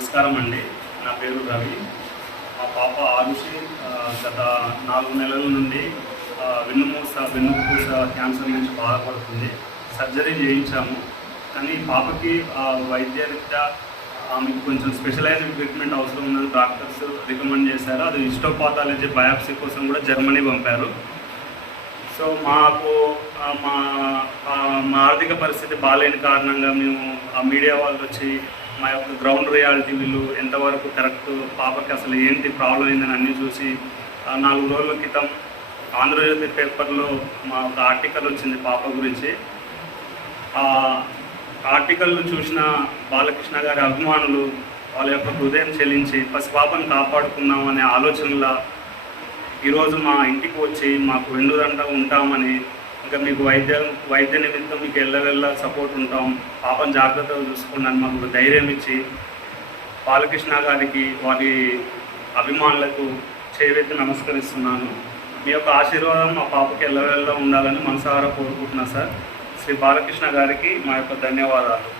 నమస్కారం అండి. నా పేరు రవి. మా పాప ఆరుషి గత నాలుగు నెలల నుండి వెన్నుమూస వెన్నుపూస క్యాన్సర్ నుంచి బాధపడుతుంది. సర్జరీ చేయించాము. కానీ పాపకి ఆ, వైద్యరీత్యా ఆమెకు కొంచెం స్పెషలైజ్డ్ ట్రీట్మెంట్ అవసరం ఉందని డాక్టర్స్ రికమెండ్ చేశారు. అది హిస్టోపాథాలజీ బయాప్సీ కోసం కూడా జర్మనీ పంపారు. సో మాకు మా మా ఆర్థిక పరిస్థితి బాగాలేని కారణంగా మేము ఆ మీడియా వాళ్ళు వచ్చి మా యొక్క గ్రౌండ్ రియాలిటీ వీళ్ళు ఎంతవరకు కరెక్ట్ పాపకి అసలు ఏంటి ప్రాబ్లం అయిందని అన్నీ చూసి నాలుగు రోజుల క్రితం ఆంధ్రజ్యోతి పేపర్లో మా ఒక ఆర్టికల్ వచ్చింది పాప గురించి. ఆ ఆర్టికల్ను చూసిన బాలకృష్ణ గారి అభిమానులు వాళ్ళ యొక్క హృదయం చెల్లించి పసిపాపను కాపాడుకుందాం అనే ఆలోచనల ఈరోజు మా ఇంటికి వచ్చి మాకు వెన్నుదంట ఉంటామని ఇంకా మీకు వైద్య వైద్య నిమిత్తం మీకు ఎల్లవెల్ల సపోర్ట్ ఉంటాం. పాపం జాగ్రత్తగా చూసుకున్నాను మాకు ధైర్యం ఇచ్చి బాలకృష్ణ గారికి వారి అభిమానులకు చేవెత్తి నమస్కరిస్తున్నాను. మీ యొక్క ఆశీర్వాదం మా పాపకి ఎల్లవెల్ల ఉండాలని మనసారా కోరుకుంటున్నా సార్. శ్రీ బాలకృష్ణ గారికి మా యొక్క ధన్యవాదాలు.